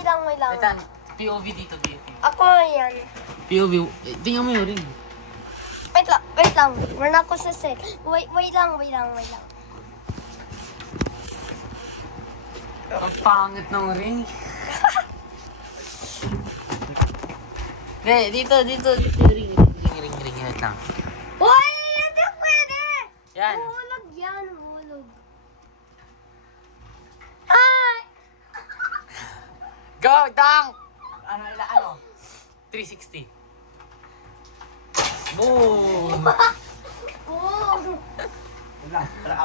wait lang. Wait lang. POV dito, POV. Ako yan. POV. Tingnan mo yung ring. Wait lang. We're not ko sa set. Wait lang. Ang pangit ng ring. Dito yung ring. Ring. Wait lang. Uy! Hindi pwede! Yan. Hulog yan. Ay! Go, dunk! Ano? 360. Boom! Oh!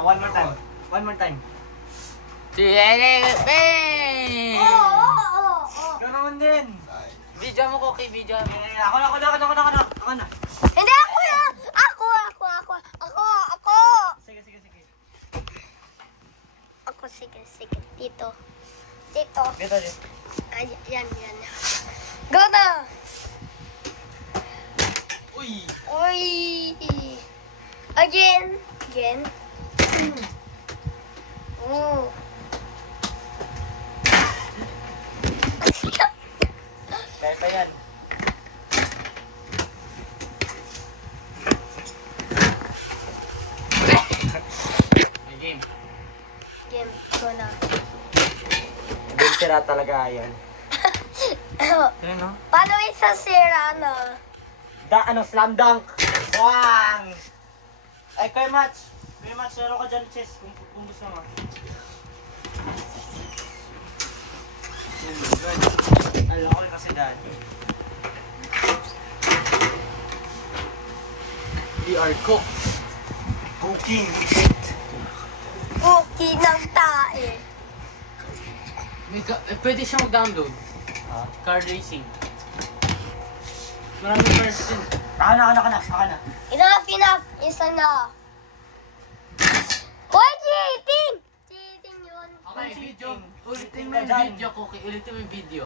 One more time. Bang! Oh! Ikaw naman din. Video mo ko kay video mo. Ako na. Hindi ako yan! Ako! Sige. Ako, sige. Dito. Dito. Ay, yan. Go na! Uy! Again. Oh. Kaya pa yan. Game. Go na. Sira talaga yan. Ano? Paano isasira na? Slam dunk. Wang! Ay, Kuya Mats, laro ka dyan, chess, kung gusto mo. Alam ko kasi dati. We are cooked. Cooking. Cookie ng tae. Pwede siya mag-download. Car racing. Maraming cars din. Ako na. Enough. Isa na. Hoy, cheating! Cheating yun. Okay, video. Ulitin mo Cheating ka yung dyan. video ko. Ulitin mo yung video.